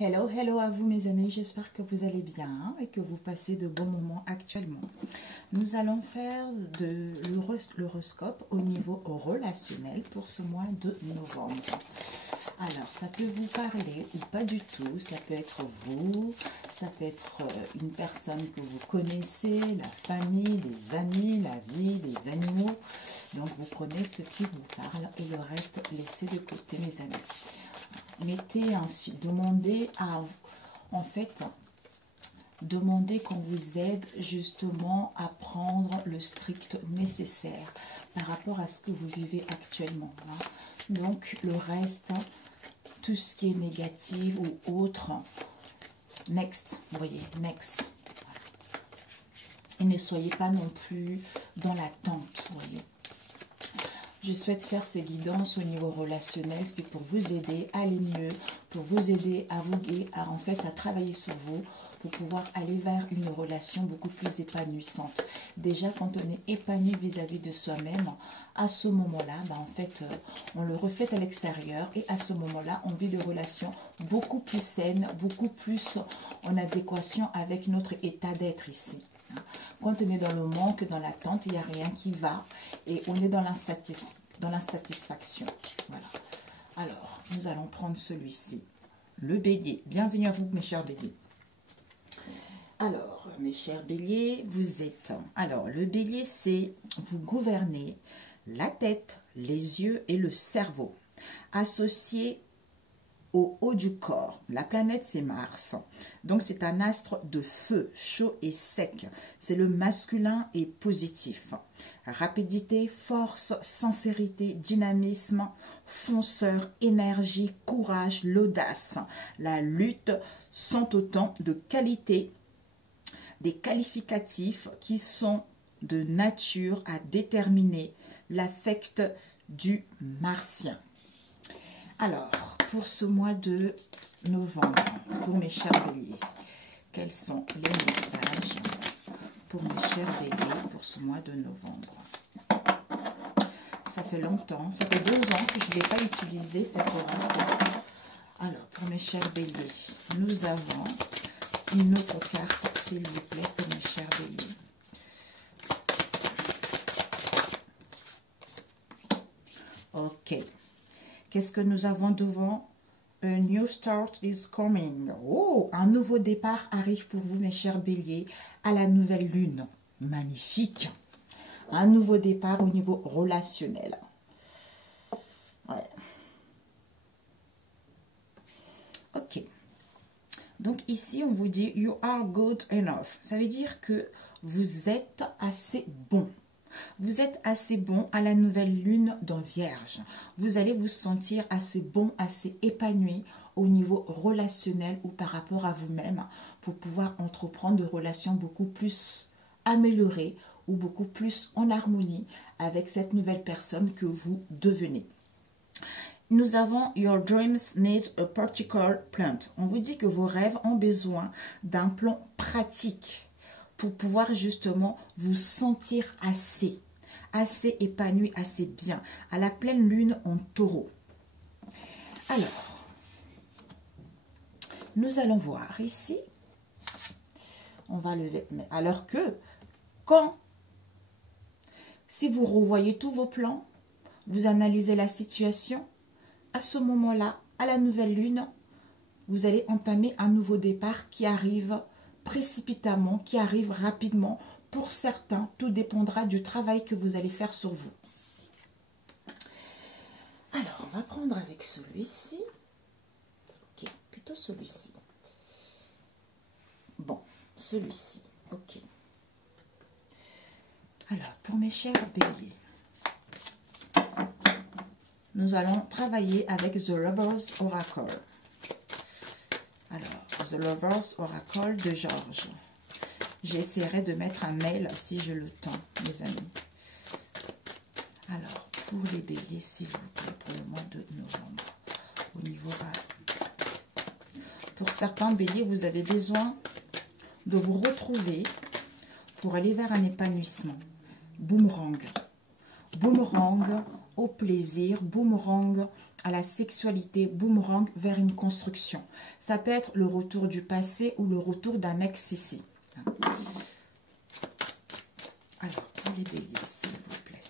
Hello, hello à vous mes amis, j'espère que vous allez bien et que vous passez de bons moments actuellement. Nous allons faire de l'horoscope au niveau relationnel pour ce mois de novembre. Alors, ça peut vous parler ou pas du tout, ça peut être vous, ça peut être une personne que vous connaissez, la famille, les amis, la vie, les animaux. Donc, vous prenez ce qui vous parle et le reste, laissez de côté mes amis. Mettez ensuite, demandez qu'on vous aide justement à prendre le strict nécessaire par rapport à ce que vous vivez actuellement. Hein. Donc le reste, tout ce qui est négatif ou autre, next, vous voyez, next. Et ne soyez pas non plus dans l'attente, vous voyez. Je souhaite faire ces guidances au niveau relationnel, c'est pour vous aider à aller mieux, pour vous aider à à travailler sur vous, pour pouvoir aller vers une relation beaucoup plus épanouissante. Déjà, quand on est épanoui vis-à-vis de soi-même, à ce moment-là, on le reflète à l'extérieur et à ce moment-là, on vit des relations beaucoup plus saines, beaucoup plus en adéquation avec notre état d'être ici. Quand on est dans le manque, dans l'attente, il n'y a rien qui va et on est dans l'insatisfaction. Voilà. Alors, nous allons prendre celui-ci. Le bélier. Bienvenue à vous, mes chers béliers. Alors, mes chers béliers, vous êtes... Alors, le bélier, c'est vous gouvernez la tête, les yeux et le cerveau. Associé au haut du corps. La planète, c'est Mars. Donc, c'est un astre de feu, chaud et sec. C'est le masculin et positif. Rapidité, force, sincérité, dynamisme, fonceur, énergie, courage, l'audace. La lutte sont autant de qualités, des qualificatifs qui sont de nature à déterminer l'affect du martien. Alors, pour ce mois de novembre, pour mes chers béliers, quels sont les messages pour mes chers béliers pour ce mois de novembre? Ça fait longtemps, ça fait 2 ans que je ne l'ai pas utilisé cet horoscope. Alors, pour mes chers béliers, nous avons une autre carte, s'il vous plaît, pour mes chers béliers. Ok. Qu'est-ce que nous avons devant? A new start is coming. Oh, un nouveau départ arrive pour vous, mes chers béliers, à la nouvelle lune. Magnifique. Un nouveau départ au niveau relationnel. Ouais. Ok. Donc ici, on vous dit « You are good enough ». Ça veut dire que vous êtes assez bon. Vous êtes assez bon à la nouvelle lune dans Vierge. Vous allez vous sentir assez bon, assez épanoui au niveau relationnel ou par rapport à vous-même pour pouvoir entreprendre des relations beaucoup plus améliorées ou beaucoup plus en harmonie avec cette nouvelle personne que vous devenez. Nous avons « Your dreams need a particular plan ». On vous dit que vos rêves ont besoin d'un plan pratique pour pouvoir justement vous sentir assez épanoui, assez bien, à la pleine lune en taureau. Alors, nous allons voir ici, on va lever, alors que si vous revoyez tous vos plans, vous analysez la situation, à ce moment-là, à la nouvelle lune, vous allez entamer un nouveau départ qui arrive précipitamment, qui arrive rapidement. Pour certains, tout dépendra du travail que vous allez faire sur vous. Alors, on va prendre avec celui-ci. Ok, plutôt celui-ci. Bon, celui-ci. Ok. Alors, pour mes chers béliers, nous allons travailler avec The Lover's Oracle. Alors, The Lover's Oracle de Georges. J'essaierai de mettre un mail si j'ai le temps, mes amis. Alors, pour les béliers, s'il vous plaît, pour le mois de novembre, au niveau pour certains béliers, vous avez besoin de vous retrouver pour aller vers un épanouissement. Boomerang. Boomerang au plaisir, boomerang à la sexualité, boomerang vers une construction. Ça peut être le retour du passé ou le retour d'un ex ici. Alors, pour les béliers, s'il vous plaît.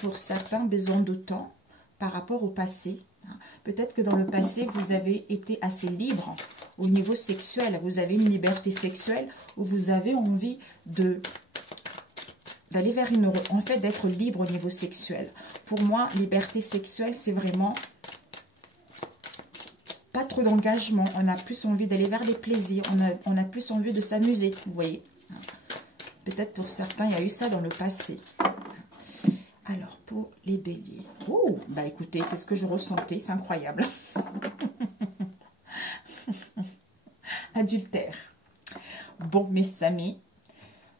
Pour certains, besoin de temps par rapport au passé. Peut-être que dans le passé, vous avez été assez libre au niveau sexuel. Vous avez une liberté sexuelle où vous avez envie d'aller vers une... En fait, d'être libre au niveau sexuel. Pour moi, liberté sexuelle, c'est vraiment pas trop d'engagement. On a plus envie d'aller vers les plaisirs. On a plus envie de s'amuser, vous voyez. Peut-être pour certains, il y a eu ça dans le passé. Alors, pour les béliers. Oh, bah écoutez, c'est ce que je ressentais. C'est incroyable. Adultère. Bon, mes amis,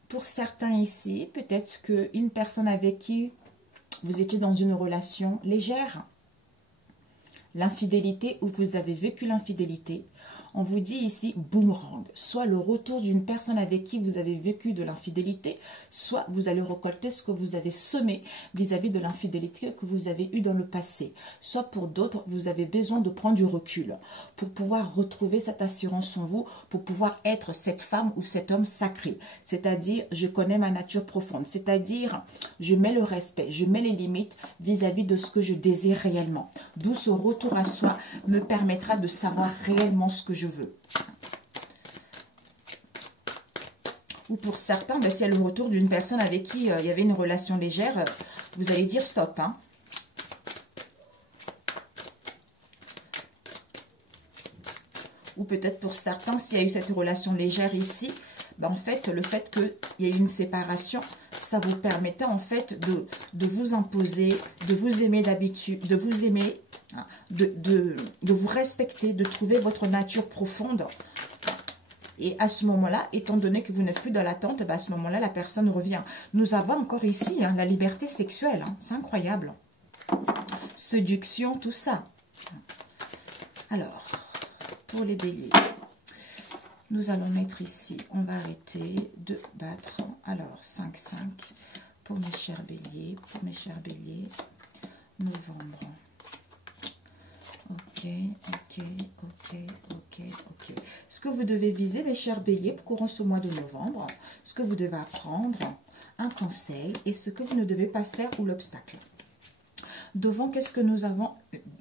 pour certains ici, peut-être qu'une personne avec qui vous étiez dans une relation légère, l'infidélité ou vous avez vécu l'infidélité, on vous dit ici boomerang, soit le retour d'une personne avec qui vous avez vécu de l'infidélité, soit vous allez récolter ce que vous avez semé vis-à-vis de l'infidélité que vous avez eu dans le passé. Soit pour d'autres, vous avez besoin de prendre du recul pour pouvoir retrouver cette assurance en vous, pour pouvoir être cette femme ou cet homme sacré. C'est-à-dire, je connais ma nature profonde. C'est-à-dire, je mets le respect, je mets les limites vis-à-vis de ce que je désire réellement. D'où ce retour à soi me permettra de savoir réellement ce que je veux. Ou pour certains, ben, s'il y a le retour d'une personne avec qui il y avait une relation légère, vous allez dire stop. Hein. Ou peut-être pour certains, s'il y a eu cette relation légère ici, ben, en fait, le fait qu'il y ait une séparation, ça vous permettait en fait de vous imposer, de vous aimer d'habitude, de vous aimer, hein, de vous respecter, de trouver votre nature profonde. Et à ce moment-là, étant donné que vous n'êtes plus dans l'attente, ben à ce moment-là, la personne revient. Nous avons encore ici hein, la liberté sexuelle. Hein, c'est incroyable. Séduction, tout ça. Alors, pour les béliers, nous allons mettre ici, on va arrêter de battre. Alors, 5-5 pour mes chers béliers, novembre. Ok. Ce que vous devez viser, mes chers béliers, courant ce mois de novembre, ce que vous devez apprendre, un conseil et ce que vous ne devez pas faire ou l'obstacle. Devant, qu'est-ce que nous avons?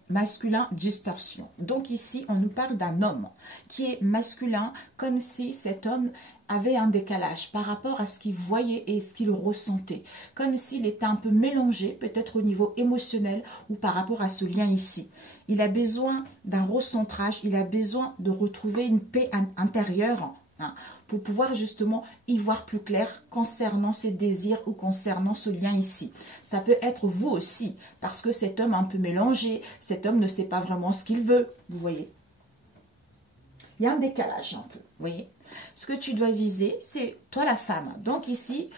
Masculin, distorsion. Donc ici, on nous parle d'un homme qui est masculin, comme si cet homme avait un décalage par rapport à ce qu'il voyait et ce qu'il ressentait. Comme s'il était un peu mélangé, peut-être au niveau émotionnel ou par rapport à ce lien ici. Il a besoin d'un recentrage, il a besoin de retrouver une paix intérieure hein, pour pouvoir justement y voir plus clair concernant ses désirs ou concernant ce lien ici. Ça peut être vous aussi, parce que cet homme est un peu mélangé, cet homme ne sait pas vraiment ce qu'il veut, vous voyez. Il y a un décalage un peu, vous voyez. Ce que tu dois viser, c'est toi la femme. Donc ici,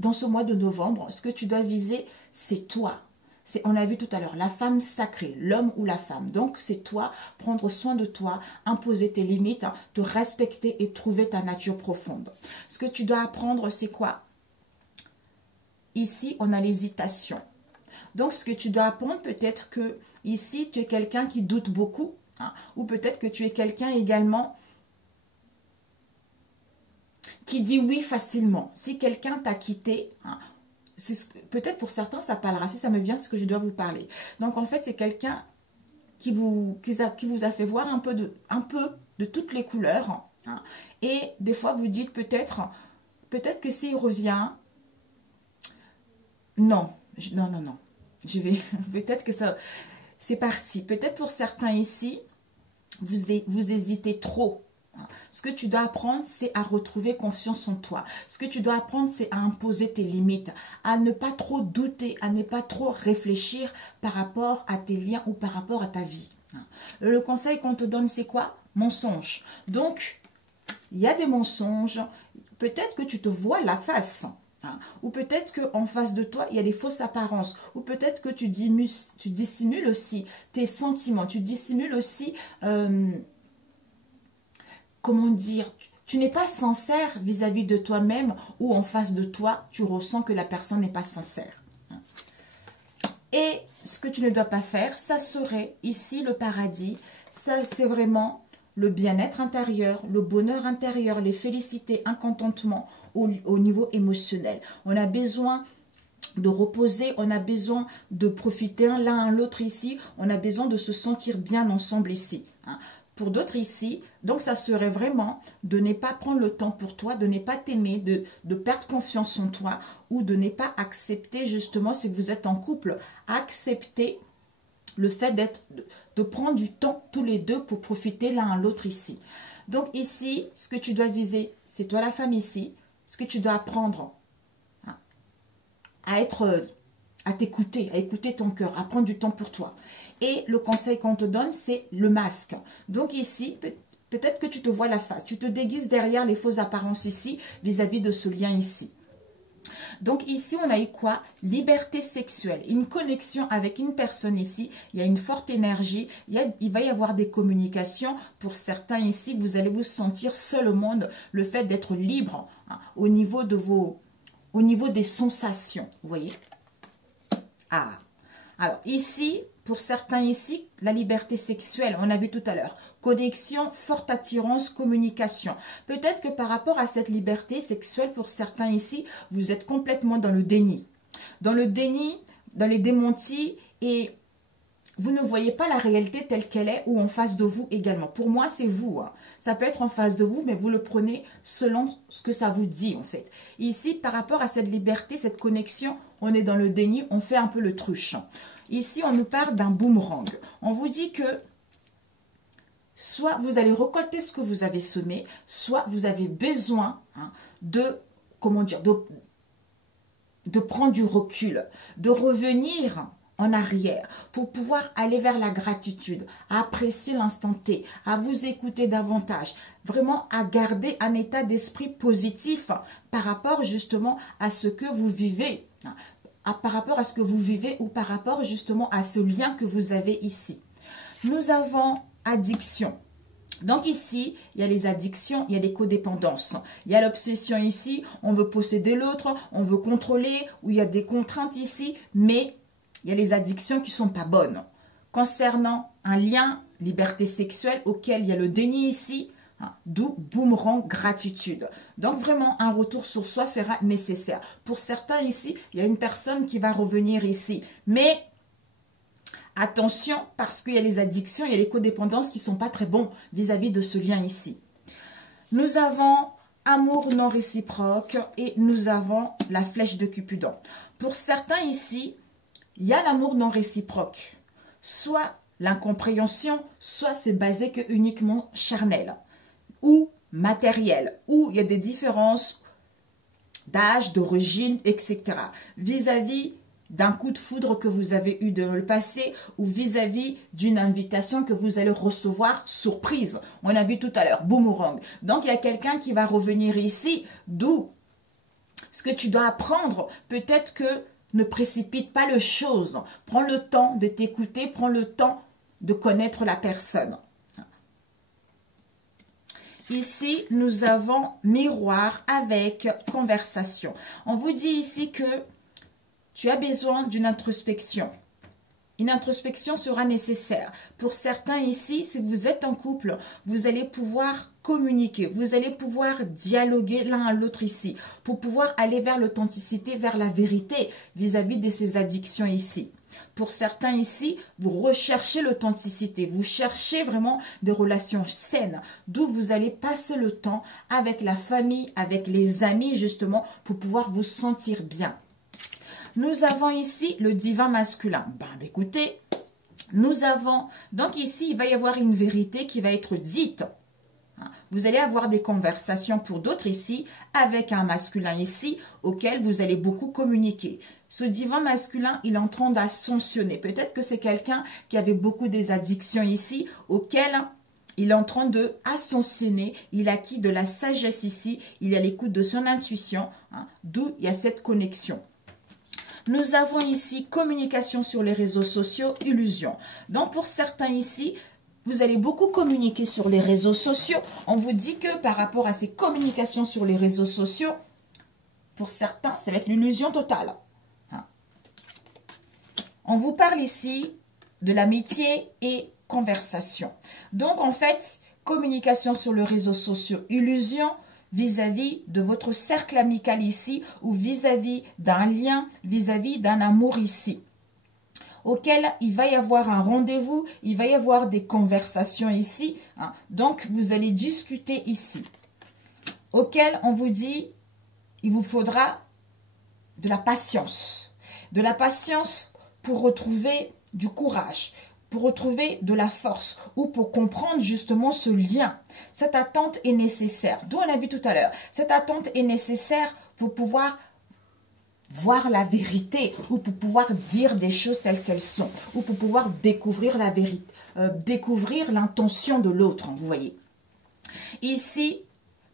dans ce mois de novembre, ce que tu dois viser, c'est toi. On a vu tout à l'heure, la femme sacrée, l'homme ou la femme. Donc, c'est toi, prendre soin de toi, imposer tes limites, hein, te respecter et trouver ta nature profonde. Ce que tu dois apprendre, c'est quoi? Ici, on a l'hésitation. Donc, ce que tu dois apprendre, peut-être que ici, tu es quelqu'un qui doute beaucoup. Hein, ou peut-être que tu es quelqu'un également qui dit oui facilement. Si quelqu'un t'a quitté... Hein, peut-être pour certains, ça parlera. Si ça me vient, ce que je dois vous parler. Donc, en fait, c'est quelqu'un qui vous a fait voir un peu de toutes les couleurs. Hein. Et des fois, vous dites peut-être que s'il revient, non. Je vais, peut-être que ça, c'est parti. Peut-être pour certains ici, vous hésitez trop. Ce que tu dois apprendre, c'est à retrouver confiance en toi. Ce que tu dois apprendre, c'est à imposer tes limites, à ne pas trop douter, à ne pas trop réfléchir par rapport à tes liens ou par rapport à ta vie. Le conseil qu'on te donne, c'est quoi? Mensonge. Donc, il y a des mensonges. Peut-être que tu te voiles la face. Ou peut-être qu'en face de toi, il y a des fausses apparences. Ou peut-être que tu dissimules aussi tes sentiments. Tu dissimules aussi... comment dire, tu n'es pas sincère vis-à-vis de toi-même ou en face de toi, tu ressens que la personne n'est pas sincère. Et ce que tu ne dois pas faire, ça serait ici le paradis. Ça, c'est vraiment le bien-être intérieur, le bonheur intérieur, les félicités, un contentement au niveau émotionnel. On a besoin de reposer, on a besoin de profiter l'un à l'autre ici, on a besoin de se sentir bien ensemble ici. Pour d'autres ici, donc ça serait vraiment de ne pas prendre le temps pour toi, de ne pas t'aimer, de perdre confiance en toi ou de ne pas accepter justement, si vous êtes en couple, accepter le fait de prendre du temps tous les deux pour profiter l'un à l'autre ici. Donc ici, ce que tu dois viser, c'est toi la femme ici, ce que tu dois apprendre à t'écouter, à écouter ton cœur, à prendre du temps pour toi. Et le conseil qu'on te donne, c'est le masque. Donc ici, peut-être que tu te vois la face, tu te déguises derrière les fausses apparences ici, vis-à-vis de ce lien ici. Donc ici, on a eu quoi? Liberté sexuelle, une connexion avec une personne ici, il y a une forte énergie, il va y avoir des communications. Pour certains ici, vous allez vous sentir seul au monde, le fait d'être libre au niveau des sensations, vous voyez? Ah, alors ici, pour certains ici, la liberté sexuelle, on a vu tout à l'heure, connexion, forte attirance, communication. Peut-être que par rapport à cette liberté sexuelle, pour certains ici, vous êtes complètement dans le déni. Dans le déni, dans les démentis, et vous ne voyez pas la réalité telle qu'elle est ou en face de vous également. Pour moi, c'est vous. Ça peut être en face de vous, mais vous le prenez selon ce que ça vous dit en fait. Ici, par rapport à cette liberté, cette connexion, on est dans le déni, on fait un peu le truche. Ici, on nous parle d'un boomerang. On vous dit que soit vous allez récolter ce que vous avez semé, soit vous avez besoin de prendre du recul, de revenir en arrière pour pouvoir aller vers la gratitude, à apprécier l'instant T, à vous écouter davantage, vraiment à garder un état d'esprit positif par rapport justement à ce que vous vivez, par rapport à ce que vous vivez ou par rapport justement à ce lien que vous avez ici. Nous avons addiction. Donc ici, il y a les addictions, il y a les codépendances. Il y a l'obsession ici, on veut posséder l'autre, on veut contrôler, ou il y a des contraintes ici, mais il y a les addictions qui ne sont pas bonnes. Concernant un lien, liberté sexuelle, auquel il y a le déni ici, d'où boomerang, gratitude. Donc vraiment, un retour sur soi sera nécessaire. Pour certains ici, il y a une personne qui va revenir ici. Mais attention, parce qu'il y a les addictions, il y a les codépendances qui ne sont pas très bons vis-à-vis de ce lien ici. Nous avons amour non réciproque et nous avons la flèche de Cupidon. Pour certains ici, il y a l'amour non réciproque. Soit l'incompréhension, soit c'est basé que uniquement charnel ou matériel, où il y a des différences d'âge, d'origine, etc. Vis-à-vis d'un coup de foudre que vous avez eu dans le passé ou vis-à-vis d'une invitation que vous allez recevoir surprise. On a vu tout à l'heure, boomerang. Donc, il y a quelqu'un qui va revenir ici, d'où ce que tu dois apprendre. Peut-être que ne précipite pas les choses. Prends le temps de t'écouter, prends le temps de connaître la personne. Ici, nous avons miroir avec conversation. On vous dit ici que tu as besoin d'une introspection. Une introspection sera nécessaire. Pour certains ici, si vous êtes en couple, vous allez pouvoir communiquer, vous allez pouvoir dialoguer l'un à l'autre ici, pour pouvoir aller vers l'authenticité, vers la vérité vis-à-vis de ces addictions ici. Pour certains ici, vous recherchez l'authenticité, vous cherchez vraiment des relations saines, d'où vous allez passer le temps avec la famille, avec les amis justement, pour pouvoir vous sentir bien. Nous avons ici le divin masculin. Écoutez, nous avons, donc ici, il va y avoir une vérité qui va être dite. Vous allez avoir des conversations pour d'autres ici, avec un masculin ici, auquel vous allez beaucoup communiquer. Ce divin masculin, il est en train d'ascensionner. Peut-être que c'est quelqu'un qui avait beaucoup des addictions ici, auquel il est en train de ascensionner. Il a acquis de la sagesse ici, il est à l'écoute de son intuition, d'où il y a cette connexion. Nous avons ici communication sur les réseaux sociaux, illusion. Donc pour certains ici, vous allez beaucoup communiquer sur les réseaux sociaux. On vous dit que par rapport à ces communications sur les réseaux sociaux, pour certains, ça va être l'illusion totale. Hein. On vous parle ici de l'amitié et conversation. Donc, en fait, communication sur les réseaux sociaux, illusion vis-à-vis de votre cercle amical ici ou vis-à-vis d'un lien, vis-à-vis d'un amour ici, auquel il va y avoir un rendez-vous, il va y avoir des conversations ici. Hein. Donc, vous allez discuter ici, auquel on vous dit, il vous faudra de la patience. De la patience pour retrouver du courage, pour retrouver de la force ou pour comprendre justement ce lien. Cette attente est nécessaire. D'où on a vu tout à l'heure. Cette attente est nécessaire pour pouvoir voir la vérité ou pour pouvoir dire des choses telles qu'elles sont ou pour pouvoir découvrir la vérité, découvrir l'intention de l'autre, vous voyez. Ici,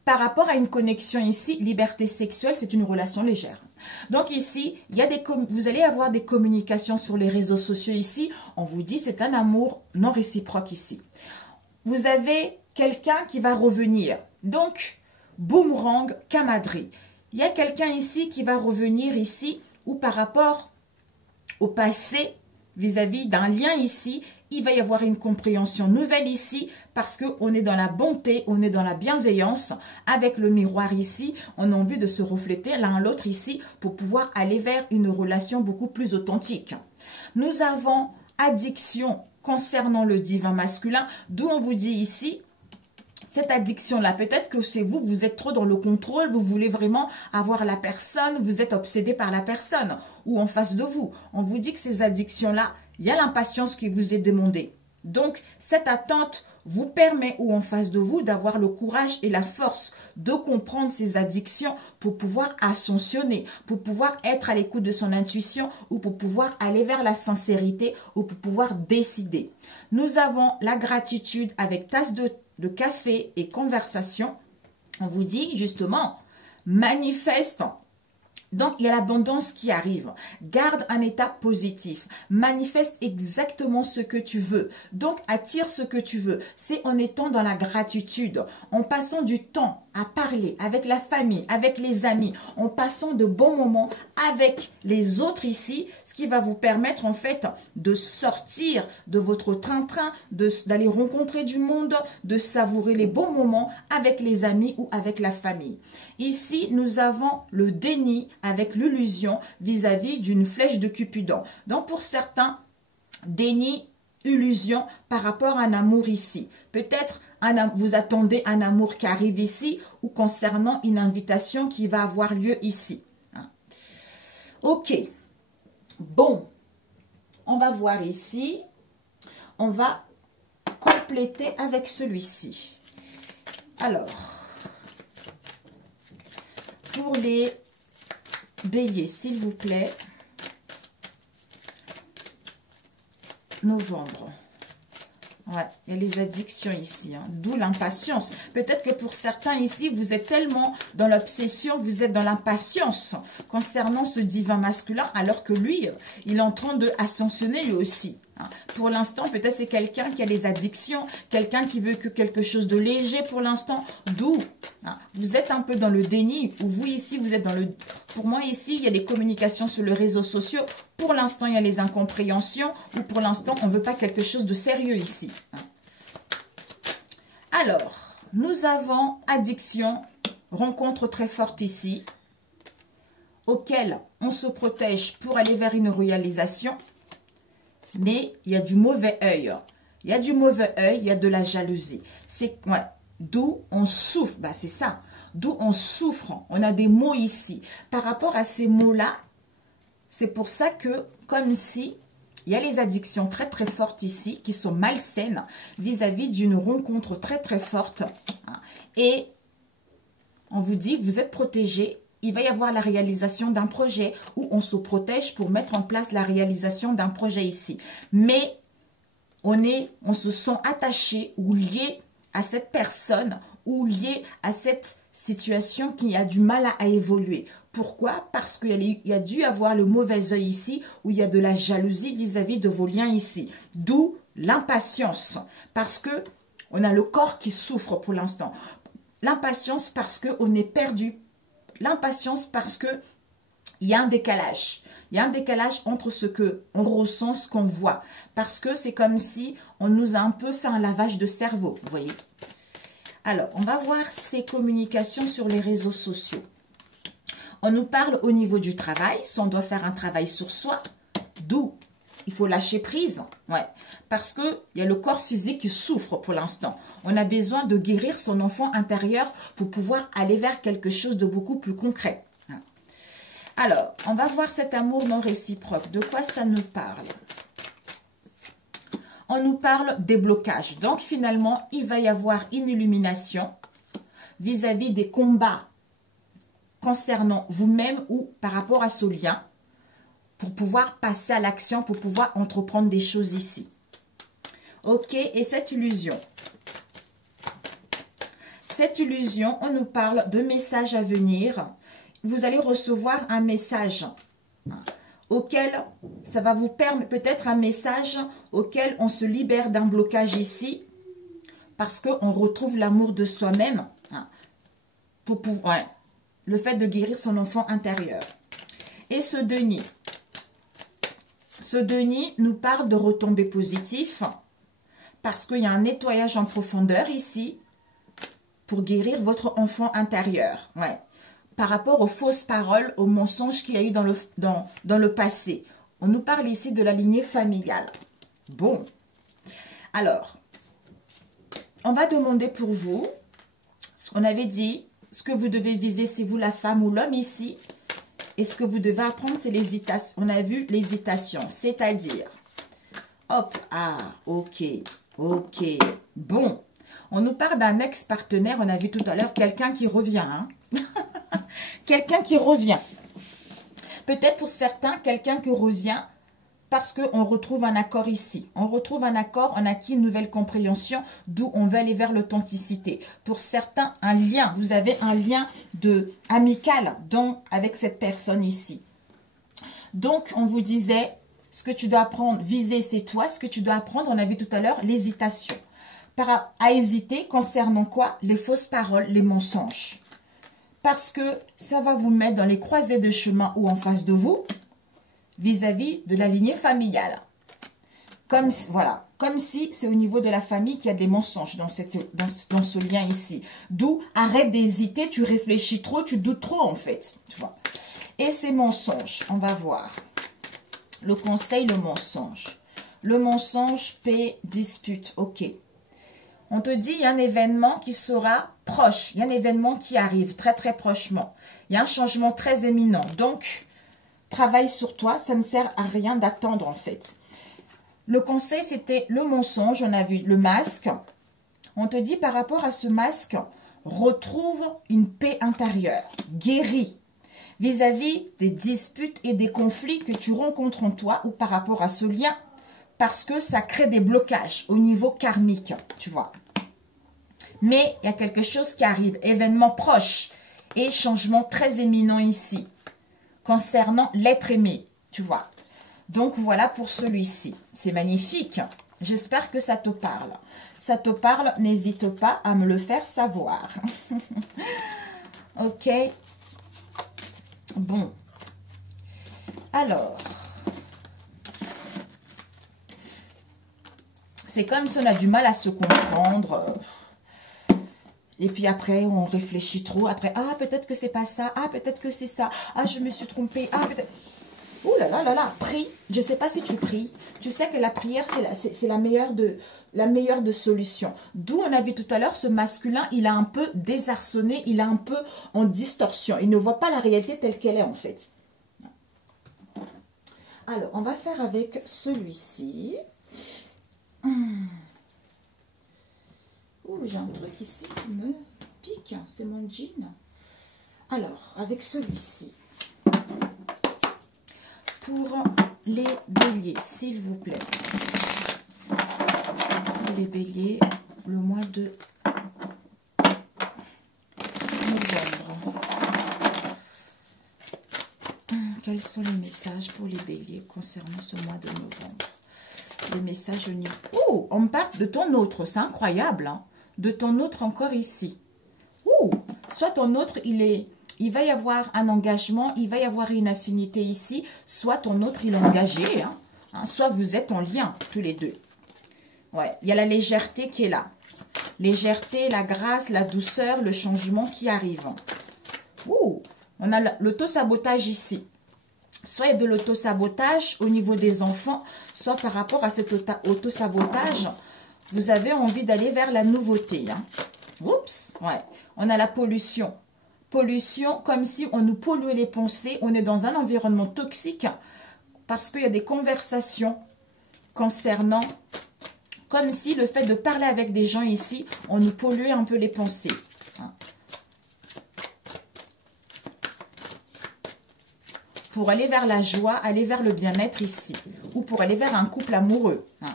par rapport à une connexion ici, liberté sexuelle, c'est une relation légère. Donc ici, vous allez avoir des communications sur les réseaux sociaux ici. On vous dit c'est un amour non réciproque ici. Vous avez quelqu'un qui va revenir. Donc, boomerang, camaderie. Il y a quelqu'un ici qui va revenir ici ou par rapport au passé vis-à-vis d'un lien ici, il va y avoir une compréhension nouvelle ici parce qu'on est dans la bonté, on est dans la bienveillance. Avec le miroir ici, on a envie de se refléter l'un à l'autre ici pour pouvoir aller vers une relation beaucoup plus authentique. Nous avons addiction concernant le divin masculin, d'où on vous dit ici, cette addiction-là, peut-être que c'est vous, vous êtes trop dans le contrôle, vous voulez vraiment avoir la personne, vous êtes obsédé par la personne ou en face de vous. On vous dit que ces addictions-là, il y a l'impatience qui vous est demandée. Donc, cette attente vous permet ou en face de vous d'avoir le courage et la force de comprendre ces addictions pour pouvoir ascensionner, pour pouvoir être à l'écoute de son intuition ou pour pouvoir aller vers la sincérité ou pour pouvoir décider. Nous avons la gratitude avec tasse de café et conversation. On vous dit justement, manifeste. Donc, il y a l'abondance qui arrive. Garde un état positif. Manifeste exactement ce que tu veux. Donc, attire ce que tu veux. C'est en étant dans la gratitude, en passant du temps à parler avec la famille, avec les amis, en passant de bons moments avec les autres ici, ce qui va vous permettre en fait de sortir de votre train-train, d'aller rencontrer du monde, de savourer les bons moments avec les amis ou avec la famille. Ici, nous avons le déni avec l'illusion vis-à-vis d'une flèche de Cupidon. Donc, pour certains, déni, illusion par rapport à un amour ici. Peut-être vous attendez un amour qui arrive ici ou concernant une invitation qui va avoir lieu ici. Ok. Bon. On va voir ici. On va compléter avec celui-ci. Alors, pour les béliers, s'il vous plaît, novembre. Ouais, il y a les addictions ici, hein, d'où l'impatience. Peut-être que pour certains ici, vous êtes tellement dans l'obsession, vous êtes dans l'impatience concernant ce divin masculin, alors que lui, il est en train de ascensionner lui aussi. Hein. Pour l'instant, peut-être c'est quelqu'un qui a des addictions, quelqu'un qui veut que quelque chose de léger pour l'instant, d'où vous êtes un peu dans le déni, ou vous ici, vous êtes dans le... Pour moi ici, il y a des communications sur les réseaux sociaux. Pour l'instant, il y a les incompréhensions, ou pour l'instant, on ne veut pas quelque chose de sérieux ici. Alors, nous avons addiction, rencontre très forte ici, auquel on se protège pour aller vers une réalisation. Mais il y a du mauvais œil. Il y a du mauvais œil, il y a de la jalousie. C'est ouais, d'où on souffre. Bah, c'est ça. D'où on souffre. On a des mots ici. Par rapport à ces mots-là, c'est pour ça que, comme si, il y a les addictions très très fortes ici, qui sont malsaines vis-à-vis d'une rencontre très très forte. Et on vous dit, vous êtes protégé. Il va y avoir la réalisation d'un projet où on se protège pour mettre en place la réalisation d'un projet ici. Mais on se sent attaché ou lié à cette personne ou lié à cette situation qui a du mal à évoluer. Pourquoi? Parce qu'il y a dû avoir le mauvais œil ici où il y a de la jalousie vis-à-vis de vos liens ici. D'où l'impatience, parce que on a le corps qui souffre pour l'instant. L'impatience parce qu'on est perdu. L'impatience parce que il y a un décalage. Il y a un décalage entre ce que on ressent, ce qu'on voit. Parce que c'est comme si on nous a un peu fait un lavage de cerveau, vous voyez. Alors, on va voir ces communications sur les réseaux sociaux. On nous parle au niveau du travail, si on doit faire un travail sur soi, d'où il faut lâcher prise, ouais, parce qu'il y a le corps physique qui souffre pour l'instant. On a besoin de guérir son enfant intérieur pour pouvoir aller vers quelque chose de beaucoup plus concret. Alors, on va voir cet amour non réciproque. De quoi ça nous parle? On nous parle des blocages. Donc, finalement, il va y avoir une illumination vis-à-vis des combats concernant vous-même ou par rapport à ce lien pour pouvoir passer à l'action, pour pouvoir entreprendre des choses ici. Ok, et cette illusion, on nous parle de messages à venir. Vous allez recevoir un message auquel ça va vous permettre, peut-être un message auquel on se libère d'un blocage ici, parce qu'on retrouve l'amour de soi-même, pour pouvoir, le fait de guérir son enfant intérieur. Et ce Denis nous parle de retombées positives, parce qu'il y a un nettoyage en profondeur ici, pour guérir votre enfant intérieur, ouais. Par rapport aux fausses paroles, aux mensonges qu'il y a eu dans le passé. On nous parle ici de la lignée familiale. Bon. Alors, on va demander pour vous, ce qu'on avait dit, ce que vous devez viser, c'est vous la femme ou l'homme ici. Et ce que vous devez apprendre, c'est l'hésitation. On a vu l'hésitation, c'est-à-dire, hop, ah, ok, ok, bon. On nous parle d'un ex-partenaire, on a vu tout à l'heure, quelqu'un qui revient, hein. Quelqu'un qui revient. Peut-être pour certains, quelqu'un qui revient parce qu'on retrouve un accord ici. On retrouve un accord, on acquis une nouvelle compréhension, d'où on va aller vers l'authenticité. Pour certains, un lien. Vous avez un lien amical avec cette personne ici. Donc, on vous disait, ce que tu dois apprendre, viser, c'est toi. Ce que tu dois apprendre, on a vu tout à l'heure, l'hésitation. À hésiter concernant quoi? Les fausses paroles, les mensonges. Parce que ça va vous mettre dans les croisées de chemin ou en face de vous, vis-à-vis de la lignée familiale. Comme si c'est au niveau de la famille qu'il y a des mensonges dans ce lien ici. D'où, arrête d'hésiter, tu réfléchis trop, tu doutes trop en fait. Tu vois. Et ces mensonges, on va voir. Le conseil, le mensonge. Le mensonge, paix, dispute, ok. On te dit, il y a un événement qui sera proche. Il y a un événement qui arrive très, très prochement. Il y a un changement très éminent. Donc, travaille sur toi. Ça ne sert à rien d'attendre, en fait. Le conseil, c'était le mensonge. On a vu le masque. On te dit, par rapport à ce masque, retrouve une paix intérieure. Guéris. Vis-à-vis des disputes et des conflits que tu rencontres en toi ou par rapport à ce lien. Parce que ça crée des blocages au niveau karmique, tu vois. Mais il y a quelque chose qui arrive, événement proche et changement très éminent ici, concernant l'être aimé, tu vois. Donc voilà pour celui-ci. C'est magnifique. J'espère que ça te parle. Ça te parle, n'hésite pas à me le faire savoir. Ok. Bon. Alors... c'est comme si on a du mal à se comprendre. Et puis après, on réfléchit trop. Après, ah, peut-être que c'est pas ça. Ah, peut-être que c'est ça. Ah, je me suis trompée. Ah, peut-être... Ouh là là là là, prie. Je ne sais pas si tu pries. Tu sais que la prière, c'est la meilleure de solutions. D'où on a vu tout à l'heure, ce masculin, il a un peu désarçonné. Il a un peu en distorsion. Il ne voit pas la réalité telle qu'elle est en fait. Alors, on va faire avec celui-ci. Oh, j'ai un truc ici qui me pique, c'est mon jean. Alors, avec celui-ci, pour les béliers, s'il vous plaît. Pour les béliers, le mois de novembre. Quels sont les messages pour les béliers concernant ce mois de novembre? Le message au niveau... Oh, on me parle de ton autre. C'est incroyable. Hein? De ton autre encore ici. Oh, soit ton autre, il va y avoir un engagement, il va y avoir une affinité ici. Soit ton autre, il est engagé. Hein? Soit vous êtes en lien, tous les deux. Ouais, il y a la légèreté qui est là. Légèreté, la grâce, la douceur, le changement qui arrive. Oh, on a l'auto-sabotage ici. Soit il y a de l'auto-sabotage au niveau des enfants, soit par rapport à cet auto-sabotage, vous avez envie d'aller vers la nouveauté. Hein. Oups, ouais. On a la pollution. Pollution, comme si on nous polluait les pensées. On est dans un environnement toxique parce qu'il y a des conversations concernant, comme si le fait de parler avec des gens ici, on nous polluait un peu les pensées. Hein. Pour aller vers la joie, aller vers le bien-être ici. Ou pour aller vers un couple amoureux. Hein.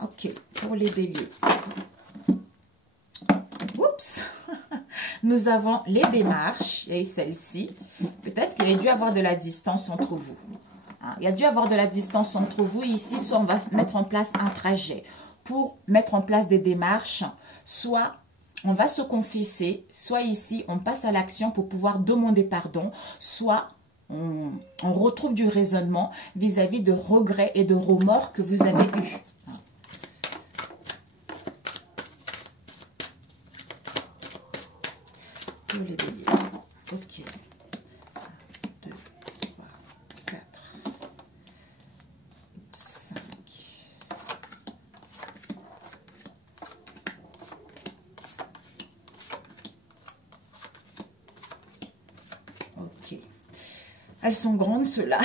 Ok, pour les béliers. Oups. Nous avons les démarches. Il y a eu celle-ci. Peut-être qu'il y a dû avoir de la distance entre vous. Hein. Il y a dû avoir de la distance entre vous. Ici, soit on va mettre en place un trajet pour mettre en place des démarches. Soit on va se confesser. Soit ici, on passe à l'action pour pouvoir demander pardon. Soit on retrouve du raisonnement vis-à-vis de regrets et de remords que vous avez eus. Pour les béliers. Ok. 1, 2, 3, 4, 5. Ok. Elles sont grandes, ceux-là.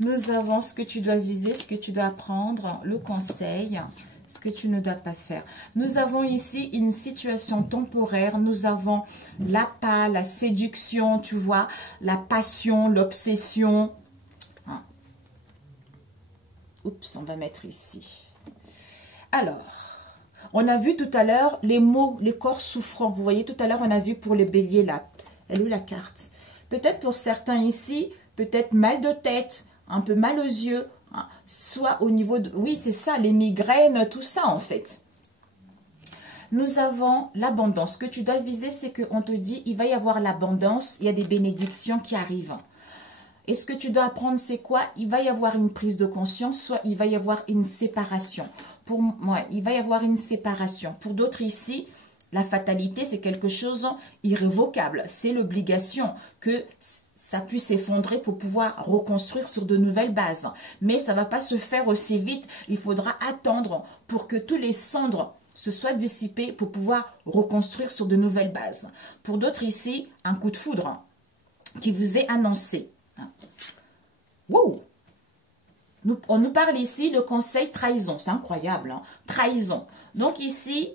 Nous avons ce que tu dois viser, ce que tu dois apprendre, le conseil, ce que tu ne dois pas faire. Nous avons ici une situation temporaire. Nous avons l'appât, la séduction, tu vois, la passion, l'obsession. Hein. Oups, on va mettre ici. Alors, on a vu tout à l'heure les mots, les corps souffrants. Vous voyez, tout à l'heure, on a vu pour les béliers, là. Elle est où la carte? Peut-être pour certains ici, peut-être mal de tête, un peu mal aux yeux, hein, soit au niveau de... Oui, c'est ça, les migraines, tout ça en fait. Nous avons l'abondance. Ce que tu dois viser, c'est qu'on te dit, il va y avoir l'abondance, il y a des bénédictions qui arrivent. Et ce que tu dois apprendre, c'est quoi? Il va y avoir une prise de conscience, soit il va y avoir une séparation. Pour moi, il va y avoir une séparation. Pour d'autres ici... La fatalité, c'est quelque chose d'irrévocable. C'est l'obligation que ça puisse s'effondrer pour pouvoir reconstruire sur de nouvelles bases. Mais ça ne va pas se faire aussi vite. Il faudra attendre pour que tous les cendres se soient dissipées pour pouvoir reconstruire sur de nouvelles bases. Pour d'autres ici, un coup de foudre qui vous est annoncé. Wow! On nous parle ici le conseil trahison. C'est incroyable. Hein? Trahison. Donc ici...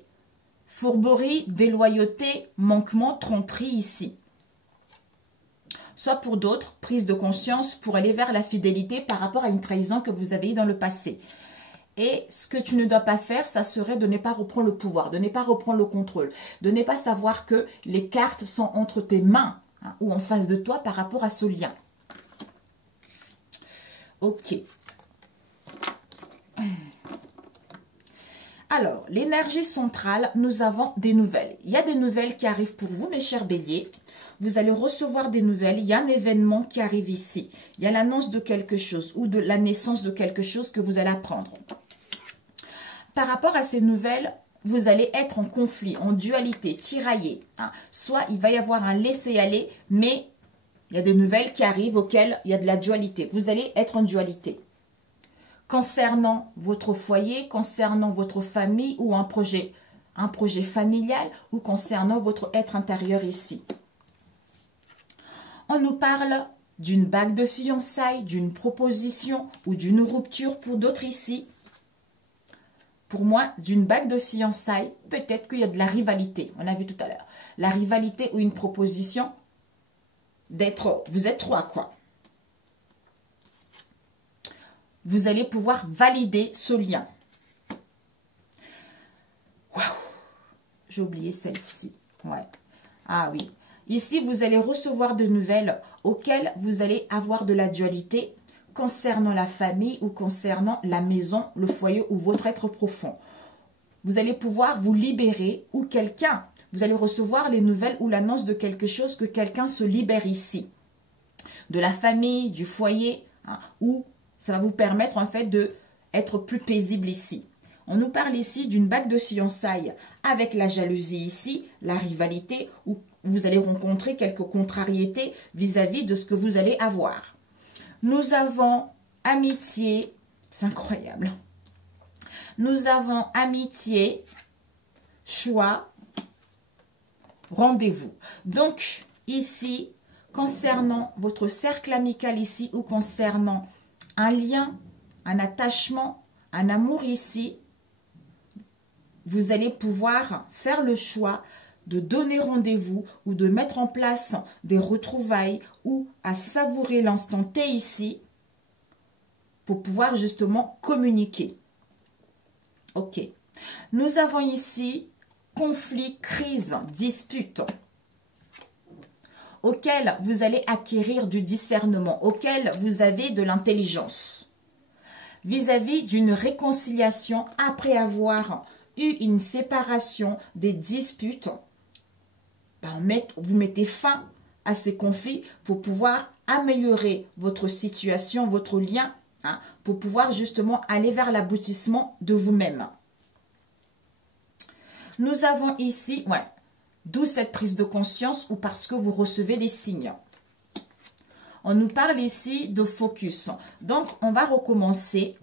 Fourberie, déloyauté, manquement, tromperie ici. Soit pour d'autres, prise de conscience pour aller vers la fidélité par rapport à une trahison que vous avez eue dans le passé. Et ce que tu ne dois pas faire, ça serait de ne pas reprendre le pouvoir, de ne pas reprendre le contrôle, de ne pas savoir que les cartes sont entre tes mains hein, ou en face de toi par rapport à ce lien. Ok. Alors, l'énergie centrale, nous avons des nouvelles. Il y a des nouvelles qui arrivent pour vous, mes chers béliers. Vous allez recevoir des nouvelles. Il y a un événement qui arrive ici. Il y a l'annonce de quelque chose ou de la naissance de quelque chose que vous allez apprendre. Par rapport à ces nouvelles, vous allez être en conflit, en dualité, tiraillé. Hein. Soit il va y avoir un laisser-aller, mais il y a des nouvelles qui arrivent auxquelles il y a de la dualité. Vous allez être en dualité. Concernant votre foyer, concernant votre famille ou un projet familial ou concernant votre être intérieur ici. On nous parle d'une bague de fiançailles, d'une proposition ou d'une rupture pour d'autres ici. Pour moi, d'une bague de fiançailles, peut-être qu'il y a de la rivalité. On a vu tout à l'heure. La rivalité ou une proposition d'être... Vous êtes trois, quoi. Vous allez pouvoir valider ce lien. Waouh! J'ai oublié celle-ci. Ouais. Ah oui. Ici, vous allez recevoir de nouvelles auxquelles vous allez avoir de la dualité concernant la famille ou concernant la maison, le foyer ou votre être profond. Vous allez pouvoir vous libérer ou quelqu'un, vous allez recevoir les nouvelles ou l'annonce de quelque chose que quelqu'un se libère ici. De la famille, du foyer, hein, ou ça va vous permettre en fait d'être plus paisible ici. On nous parle ici d'une bague de fiançailles avec la jalousie ici, la rivalité, où vous allez rencontrer quelques contrariétés vis-à-vis de ce que vous allez avoir. Nous avons amitié, c'est incroyable. Nous avons amitié, choix, rendez-vous. Donc, ici, concernant votre cercle amical ici ou concernant un lien, un attachement, un amour ici, vous allez pouvoir faire le choix de donner rendez-vous ou de mettre en place des retrouvailles ou à savourer l'instant T ici pour pouvoir justement communiquer. Ok. Nous avons ici conflit, crise, dispute auquel vous allez acquérir du discernement, auquel vous avez de l'intelligence vis-à-vis d'une réconciliation après avoir eu une séparation, des disputes. Vous mettez fin à ces conflits pour pouvoir améliorer votre situation, votre lien, hein, pour pouvoir justement aller vers l'aboutissement de vous-même. Nous avons ici, d'où cette prise de conscience ou parce que vous recevez des signes. On nous parle ici de focus. Donc, on va recommencer.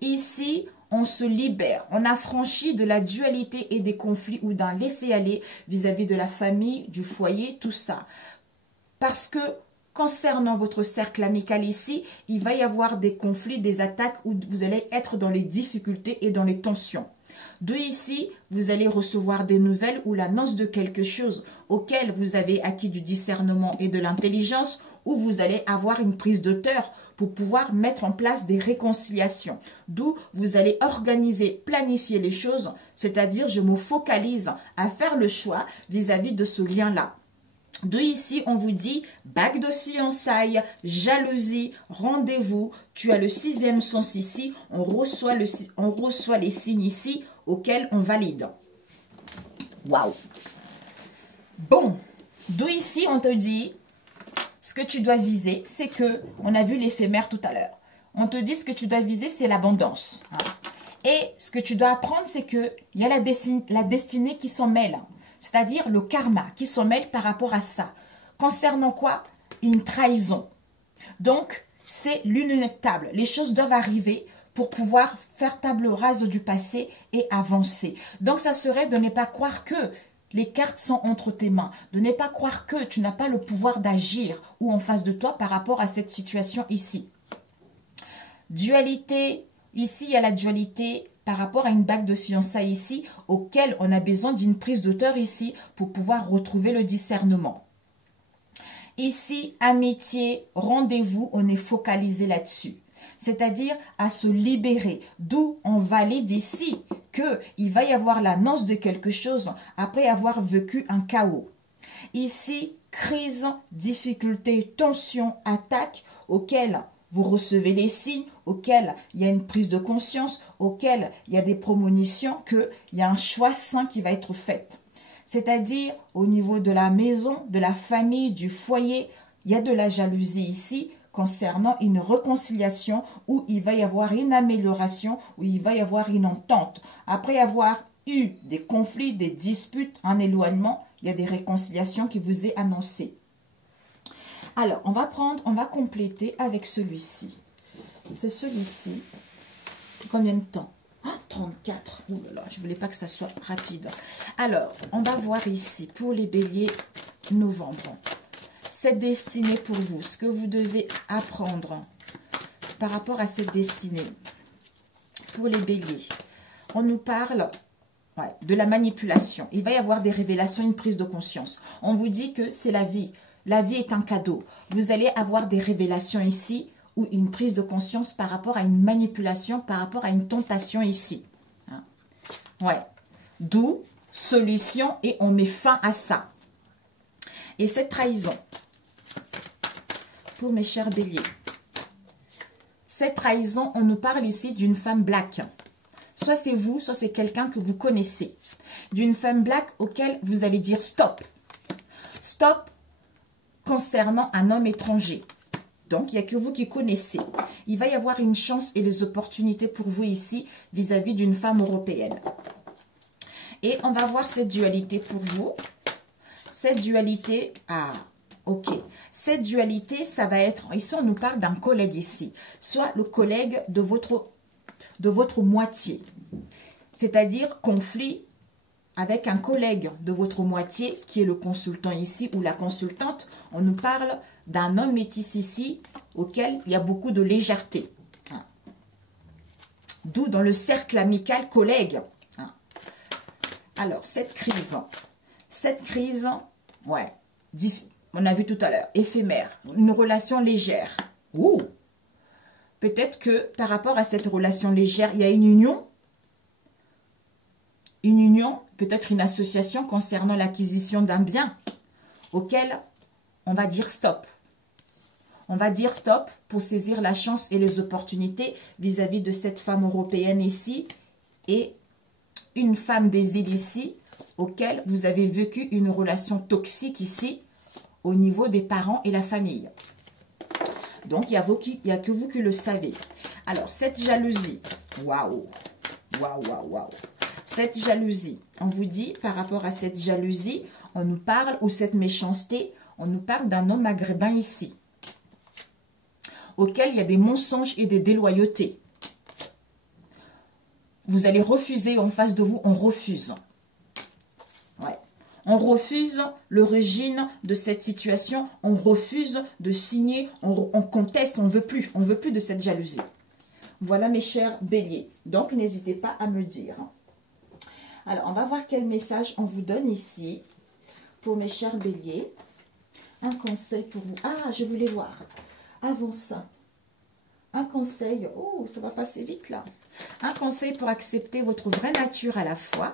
Ici, on se libère. On a franchi de la dualité et des conflits ou d'un laisser-aller vis-à-vis de la famille, du foyer, tout ça. Parce que concernant votre cercle amical ici, il va y avoir des conflits, des attaques où vous allez être dans les difficultés et dans les tensions. De ici, vous allez recevoir des nouvelles ou l'annonce de quelque chose auquel vous avez acquis du discernement et de l'intelligence, où vous allez avoir une prise de hauteur pour pouvoir mettre en place des réconciliations. D'où vous allez organiser, planifier les choses, c'est-à-dire je me focalise à faire le choix vis-à-vis de ce lien-là. De ici, on vous dit bague de fiançailles, jalousie, rendez-vous. Tu as le 6e sens ici. On reçoit les signes ici auxquels on valide. Waouh! Bon, de ici, on te dit ce que tu dois viser, c'est que, on a vu l'éphémère tout à l'heure. On te dit ce que tu dois viser, c'est l'abondance. Hein. Et ce que tu dois apprendre, c'est qu'il y a la destinée qui s'en mêle. C'est-à-dire le karma qui s'en mêle par rapport à ça. Concernant quoi? Une trahison. Donc, c'est l'inéluctable. Les choses doivent arriver pour pouvoir faire table rase du passé et avancer. Donc, ça serait de ne pas croire que les cartes sont entre tes mains. De ne pas croire que tu n'as pas le pouvoir d'agir ou en face de toi par rapport à cette situation ici. Dualité. Ici, il y a la dualité par rapport à une bague de fiançailles ici, auquel on a besoin d'une prise d'auteur ici pour pouvoir retrouver le discernement. Ici, amitié, rendez-vous, on est focalisé là-dessus. C'est-à-dire à se libérer. D'où on valide ici qu'il va y avoir l'annonce de quelque chose après avoir vécu un chaos. Ici, crise, difficulté, tension, attaque, auquel vous recevez les signes, auxquels il y a une prise de conscience, auxquels il y a des prémonitions, qu'il y a un choix sain qui va être fait. C'est-à-dire, au niveau de la maison, de la famille, du foyer, il y a de la jalousie ici concernant une réconciliation où il va y avoir une amélioration, où il va y avoir une entente. Après avoir eu des conflits, des disputes, un éloignement, il y a des réconciliations qui vous est annoncées. Alors, on va compléter avec celui-ci. C'est celui-ci. Combien de temps? 34. Oh là là, je ne voulais pas que ça soit rapide. Alors, on va voir ici, pour les béliers, novembre. Cette destinée pour vous, ce que vous devez apprendre par rapport à cette destinée. Pour les béliers, on nous parle de la manipulation. Il va y avoir des révélations, une prise de conscience. On vous dit que c'est la vie. La vie est un cadeau. Vous allez avoir des révélations ici ou une prise de conscience par rapport à une manipulation, par rapport à une tentation ici. D'où solution et on met fin à ça. Et cette trahison, pour mes chers béliers, Cette trahison, on nous parle ici d'une femme black. Soit c'est vous, soit c'est quelqu'un que vous connaissez. D'une femme black auquel vous allez dire stop. Stop concernant un homme étranger. Donc, il n'y a que vous qui connaissez. Il va y avoir une chance et les opportunités pour vous ici vis-à-vis d'une femme européenne. Et on va voir cette dualité pour vous. Cette dualité, ok. Cette dualité, ça va être, ici on nous parle d'un collègue ici. Soit le collègue de votre moitié. C'est-à-dire conflit avec un collègue de votre moitié qui est le consultant ici ou la consultante. On nous parle d'un homme métis ici auquel il y a beaucoup de légèreté. D'où dans le cercle amical collègue. Alors, cette crise, ouais, on a vu tout à l'heure, éphémère, une relation légère. Ouh. Peut-être que par rapport à cette relation légère, il y a une union, peut-être une association concernant l'acquisition d'un bien auquel on va dire stop. On va dire stop pour saisir la chance et les opportunités vis-à-vis de cette femme européenne ici et une femme des îles ici auquel vous avez vécu une relation toxique ici au niveau des parents et la famille. Donc, il n'y a que vous qui le savez. Alors, cette jalousie, waouh, waouh, waouh, waouh. Cette jalousie, on vous dit, par rapport à cette jalousie, on nous parle, ou cette méchanceté, on nous parle d'un homme maghrébin ici, auquel il y a des mensonges et des déloyautés. Vous allez refuser, en face de vous, on refuse. Ouais. On refuse l'origine de cette situation, on refuse de signer, on conteste, on ne veut plus de cette jalousie. Voilà mes chers béliers. Donc, n'hésitez pas à me dire. Alors, on va voir quel message on vous donne ici pour mes chers béliers. Un conseil pour vous. Ah, je voulais voir. Avant ça, un conseil. Oh, ça va passer vite là. Un conseil pour accepter votre vraie nature à la fois.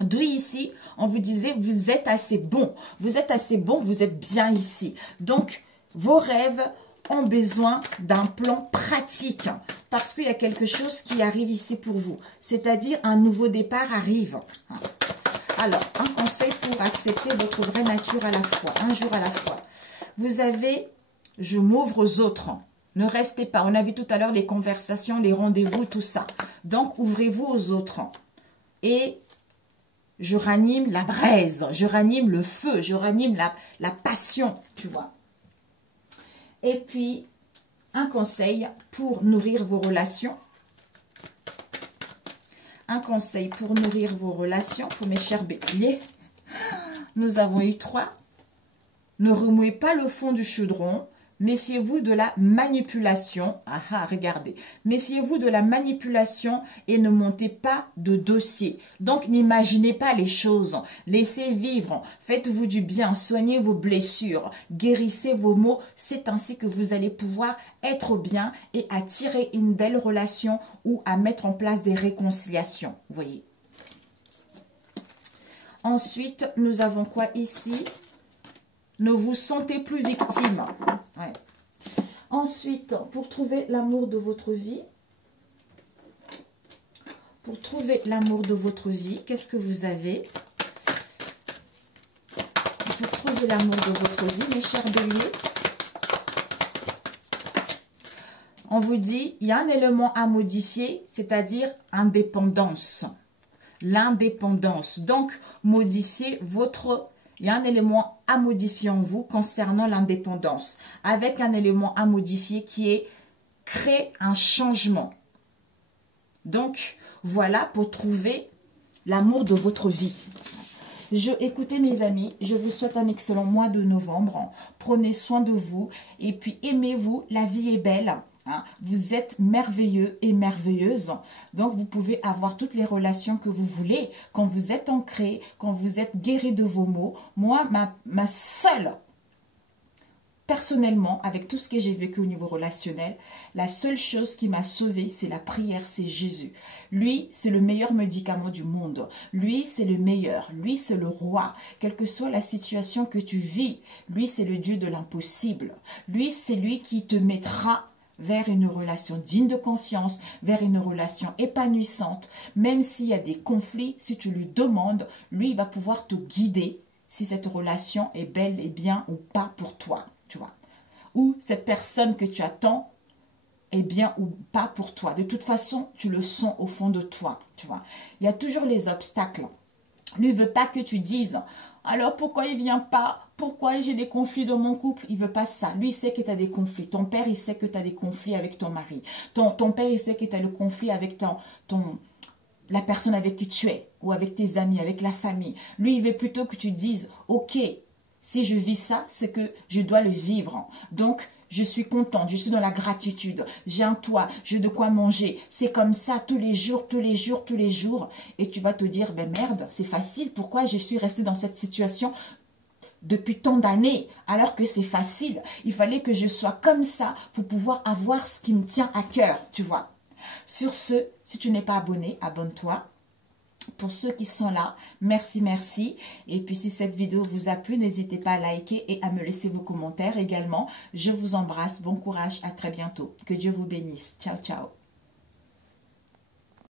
D'où ici, on vous disait, vous êtes assez bon. Vous êtes assez bon, vous êtes bien ici. Donc, vos rêves ont besoin d'un plan pratique. Parce qu'il y a quelque chose qui arrive ici pour vous. C'est-à-dire, un nouveau départ arrive. Alors, un conseil pour accepter votre vraie nature à la fois. Un jour à la fois. Vous avez, je m'ouvre aux autres. Ne restez pas. On a vu tout à l'heure les conversations, les rendez-vous, tout ça. Donc, ouvrez-vous aux autres. Et je ranime la braise, je ranime le feu, je ranime la passion, tu vois. Et puis, un conseil pour nourrir vos relations. Un conseil pour nourrir vos relations, pour mes chers béliers. Nous avons eu 3. Ne remuez pas le fond du chaudron. Méfiez-vous de la manipulation. Ah, regardez. Méfiez-vous de la manipulation et ne montez pas de dossier. Donc, n'imaginez pas les choses. Laissez vivre. Faites-vous du bien. Soignez vos blessures. Guérissez vos maux. C'est ainsi que vous allez pouvoir être bien et attirer une belle relation ou à mettre en place des réconciliations. Vous voyez. Ensuite, nous avons quoi ici? Ne vous sentez plus victime. Ouais. Ensuite, pour trouver l'amour de votre vie, qu'est-ce que vous avez? Pour trouver l'amour de votre vie, mes chers béliers, on vous dit, il y a un élément à modifier, c'est-à-dire indépendance. L'indépendance. Donc, modifier votre... Il y a un élément à modifier en vous concernant l'indépendance. Avec un élément à modifier qui est créer un changement. Donc, voilà pour trouver l'amour de votre vie. Écoutez mes amis, je vous souhaite un excellent mois de novembre. Prenez soin de vous et puis aimez-vous. La vie est belle. Hein, vous êtes merveilleux et merveilleuse, donc vous pouvez avoir toutes les relations que vous voulez quand vous êtes ancré, quand vous êtes guéri de vos maux. Moi, ma seule, personnellement, avec tout ce que j'ai vécu au niveau relationnel, la seule chose qui m'a sauvée, c'est la prière, c'est Jésus. Lui, c'est le meilleur médicament du monde. Lui, c'est le meilleur. Lui, c'est le roi. Quelle que soit la situation que tu vis, lui, c'est le Dieu de l'impossible. Lui, c'est lui qui te mettra vers une relation digne de confiance, vers une relation épanouissante. Même s'il y a des conflits, si tu lui demandes, lui, il va pouvoir te guider si cette relation est belle et bien ou pas pour toi, tu vois. Ou cette personne que tu attends est bien ou pas pour toi. De toute façon, tu le sens au fond de toi, tu vois. Il y a toujours les obstacles. Lui ne veut pas que tu dises, alors pourquoi il ne vient pas? Pourquoi j'ai des conflits dans mon couple? Il ne veut pas ça. Lui, il sait que tu as des conflits. Ton père, il sait que tu as des conflits avec ton mari. Ton père, il sait que tu as le conflit avec la personne avec qui tu es, ou avec tes amis, avec la famille. Lui, il veut plutôt que tu dises, ok, si je vis ça, c'est que je dois le vivre. Donc, je suis contente, je suis dans la gratitude, j'ai un toit, j'ai de quoi manger. C'est comme ça tous les jours, tous les jours, tous les jours. Et tu vas te dire, ben merde, c'est facile, pourquoi je suis restée dans cette situation depuis tant d'années, alors que c'est facile. Il fallait que je sois comme ça pour pouvoir avoir ce qui me tient à cœur, tu vois. Sur ce, si tu n'es pas abonné, abonne-toi. Pour ceux qui sont là, merci, merci. Et puis si cette vidéo vous a plu, n'hésitez pas à liker et à me laisser vos commentaires également. Je vous embrasse, bon courage, à très bientôt. Que Dieu vous bénisse. Ciao, ciao.